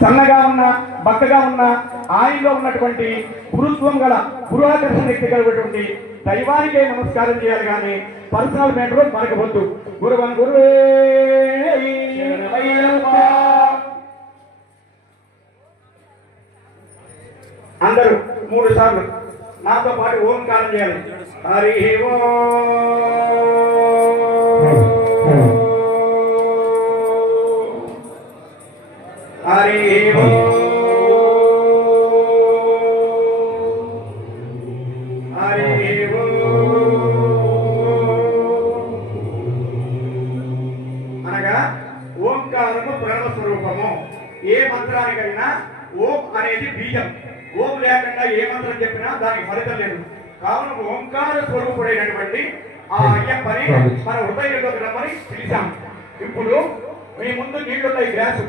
సన్నగా ఉన్న బక్కగా ఉన్న ఆయనలో ఉన్నటువంటి పురుత్వం గల పురాకర్షణ శక్తి కలిగినటువంటి దైవానికే నమస్కారం చేయాలి కానీ పర్సనల్ మ్యాటర్ మనకు వద్దు. గురువన్ గురువే అందరూ 3 సార్లు నాతో పాటు ఓంకారం చేయాలి. హరి ఓం హరి ఓం హరి ఓం అనగా ఓంకారము ప్రణవ స్వరూపము. ఏ మంత్రానికైనా ఓం అనేది బీజం. ఓం లేకుండా ఏ మంత్రం చెప్పినా దానికి ఫలితం లేదు. కావున ఓంకార స్వరూపుడైనటువంటి ఆ అయ్యప్పని మన హృదయంలోకి రమ్మని పిలిచాం. ఇప్పుడు మీ ముందు నీళ్లున్నాయి, గ్లాసు